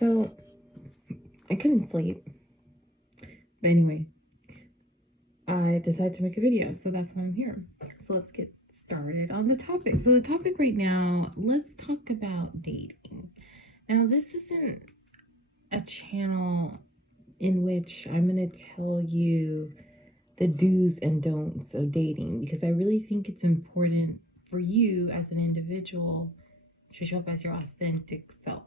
So I couldn't sleep. But anyway, I decided to make a video. So that's why I'm here. So let's get started on the topic. So the topic right now, let's talk about dating. Now, this isn't a channel in which I'm going to tell you the do's and don'ts of dating, because I really think it's important for you as an individual to show up as your authentic self.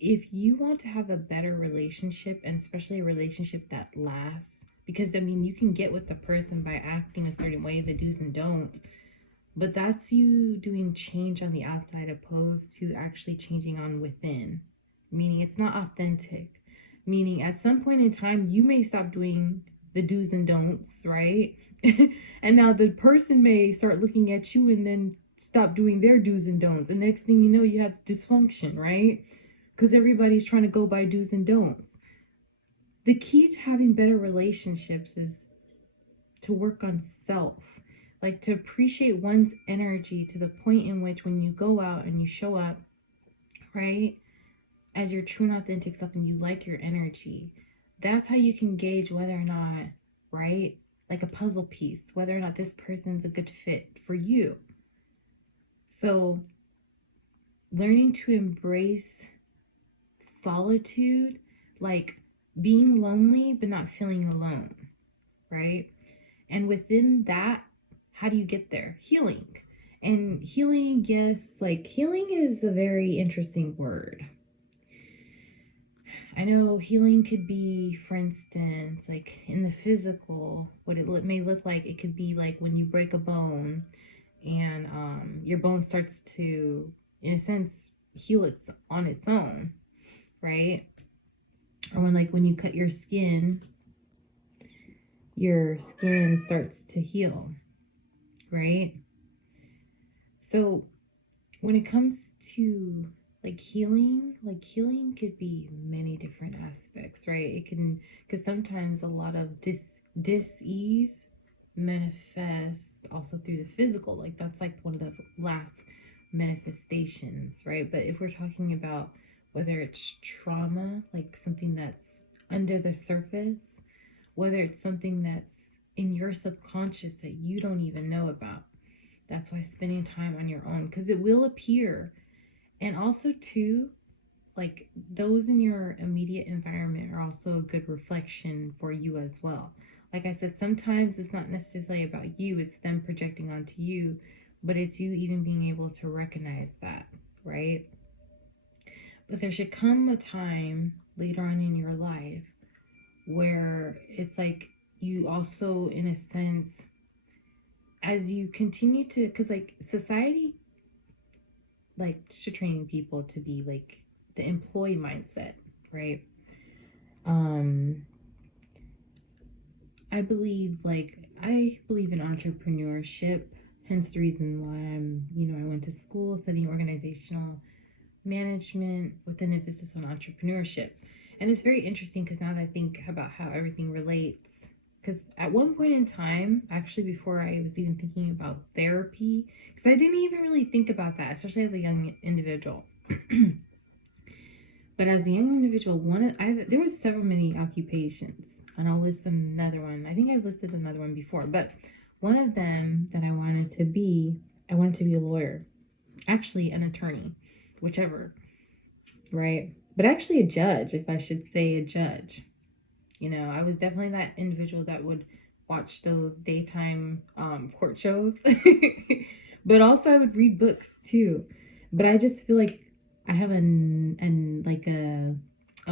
If you want to have a better relationship, and especially a relationship that lasts, because you can get with the person by acting a certain way, the do's and don'ts, but that's you doing change on the outside opposed to actually changing on within, meaning it's not authentic, meaning at some point in time you may stop doing the do's and don'ts, right? And now the person may start looking at you and then stop doing their do's and don'ts, and next thing you know, you have dysfunction, right? Because everybody's trying to go by do's and don'ts. The key to having better relationships is to work on self, like to appreciate one's energy to the point in which when you go out and you show up, right, as your true and authentic self, and you like your energy, that's how you can gauge whether or not, right, like a puzzle piece, whether or not this person's a good fit for you. So learning to embrace solitude, like being lonely but not feeling alone, right? And within that, how do you get there? Healing. And healing, yes, like healing is a very interesting word. I know healing could be, for instance, like in the physical, what it may look like. It could be like when you break a bone and your bone starts to, in a sense, heal on its own, right? Or when you cut your skin starts to heal, right? So when it comes to healing could be many different aspects, right? It can, because sometimes a lot of dis-ease manifests also through the physical, like that's like one of the last manifestations, right? But if we're talking about whether it's trauma, like something that's under the surface, whether it's something that's in your subconscious that you don't even know about, that's why spending time on your own, because it will appear. And also too, like those in your immediate environment are also a good reflection for you as well. Like I said, sometimes it's not necessarily about you, it's them projecting onto you, but it's you even being able to recognize that, right? But there should come a time later on in your life where it's like you also, in a sense, as you continue to, because like society likes to train people to be like the employee mindset, right? I believe in entrepreneurship, hence the reason why I went to school studying organizational management with an emphasis on entrepreneurship. And it's very interesting because now that I think about how everything relates, because at one point in time, actually before I was even thinking about therapy, because I didn't even really think about that, especially as a young individual. But as a young individual, there was many occupations, and I'll list another one. I think I've listed another one before, but one of them that I wanted to be a lawyer, actually an attorney, whichever, right? But actually a judge, if I should say a judge. I was definitely that individual that would watch those daytime court shows, but also I would read books too. But I just feel like I have a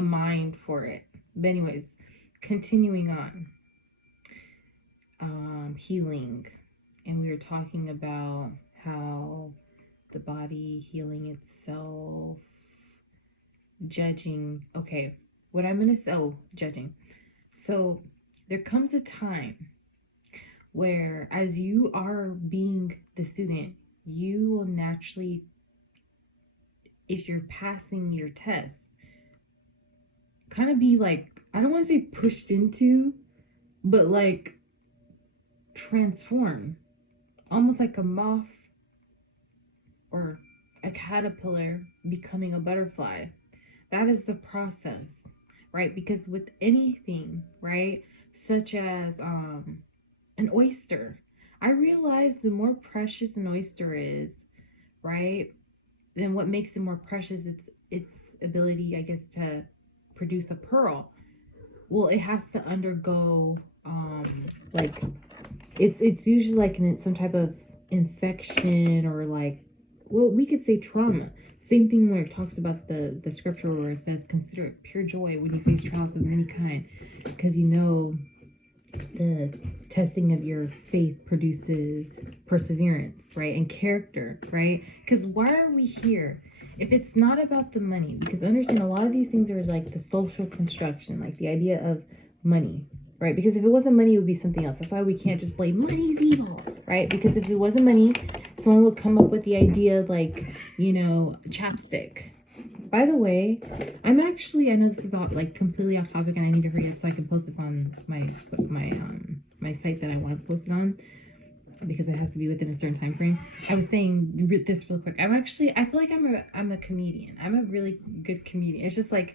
mind for it. But anyways, continuing on, healing, and we were talking about how the body healing itself, judging. Okay, what I'm gonna say, judging. So there comes a time where, as you are being the student, you will naturally, if you're passing your tests, kind of be like, I don't want to say pushed into, but like transform, almost like a moth or a caterpillar becoming a butterfly. That is the process, right? Because with anything, right, such as an oyster, I realize the more precious an oyster is, right, then what makes it more precious, its ability, I guess, to produce a pearl. Well, it has to undergo like it's usually like some type of infection, or like, well, we could say trauma. Same thing where it talks about the scripture where it says, consider it pure joy when you face trials of many kind, because you know the testing of your faith produces perseverance, right, and character, right? Because why are we here if it's not about the money? Because understand, a lot of these things are like the social construction, like the idea of money, right? Because if it wasn't money, it would be something else. That's why we can't just blame money's evil, right? Because if it wasn't money, someone would come up with the idea, like, you know, chapstick. By the way, I know this is all like completely off topic, and I need to hurry up so I can post this on my site that I want to post it on, because it has to be within a certain time frame. I was saying this real quick. I feel like I'm a comedian. I'm a really good comedian. It's just like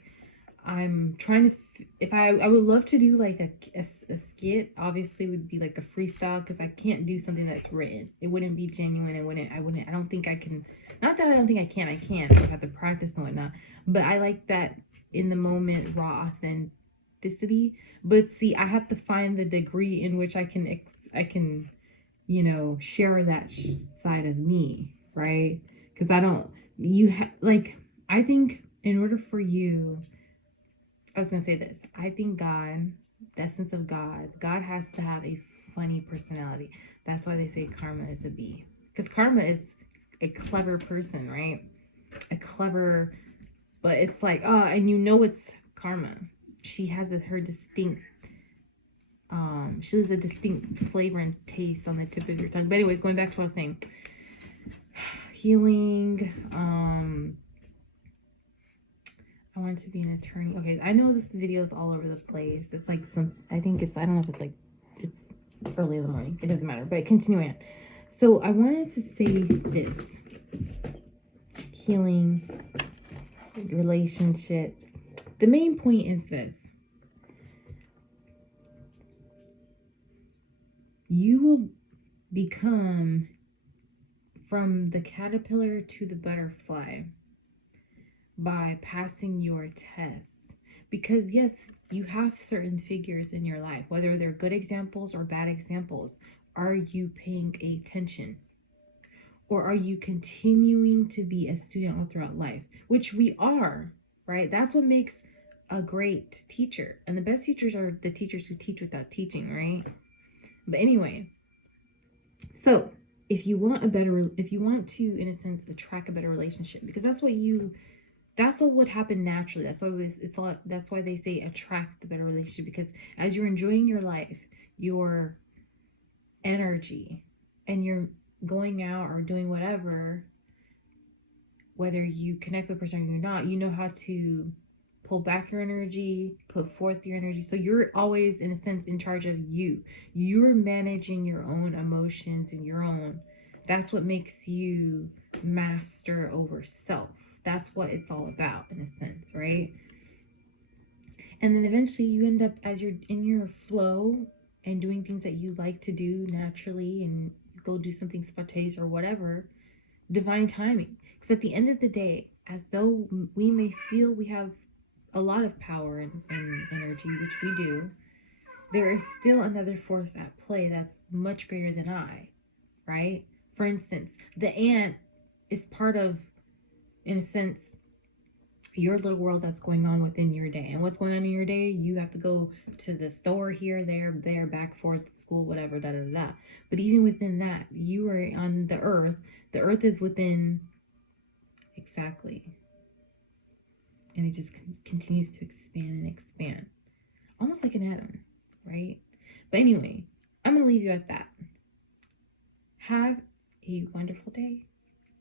I'm trying to, if I would love to do like a skit, obviously would be like a freestyle, because I can't do something that's written. It wouldn't be genuine. I don't think I can, not that I don't think I can, I have to practice and whatnot, but I like that in the moment, raw authenticity. But see, I have to find the degree in which I can, you know, share that side of me, right? Because I think in order for you, I was going to say this. I think God, the essence of God has to have a funny personality. That's why they say karma is a bee. Because karma is a clever person, right? A clever, but it's like, oh, and you know it's karma. She has her distinct, she leaves a distinct flavor and taste on the tip of your tongue. But anyways, going back to what I was saying. Healing, I want to be an attorney. Okay, I know this video is all over the place. It's like I don't know if it's early in the morning. It doesn't matter, but continuing on. So I wanted to say this. Healing, relationships. The main point is this. You will become from the caterpillar to the butterfly by passing your tests. Because yes, you have certain figures in your life, whether they're good examples or bad examples. Are you paying attention? Or are you continuing to be a student all throughout life? Which we are, right? That's what makes a great teacher. And the best teachers are the teachers who teach without teaching, right? But anyway, so if you want to, in a sense, attract a better relationship, because that's what would happen naturally. That's why they say attract the better relationship, because as you're enjoying your life, your energy, and you're going out or doing whatever, whether you connect with a person or you're not, you know how to pull back your energy, put forth your energy. So you're always, in a sense, in charge of you. You're managing your own emotions and that's what makes you master over self. That's what it's all about, in a sense, right? And then eventually you end up, as you're in your flow and doing things that you like to do naturally, and you go do something spontaneous or whatever, divine timing. Because at the end of the day, as though we may feel we have a lot of power and energy, which we do, there is still another force at play that's much greater than I, right? For instance, the ant is part of, in a sense, your little world that's going on within your day. And what's going on in your day? You have to go to the store, here, there, back, forth, school, whatever, da da da. But even within that, you are on the earth. The earth is within, exactly. And it just continues to expand and expand. Almost like an atom, right? But anyway, I'm going to leave you at that. Have a wonderful day,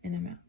and I'm out.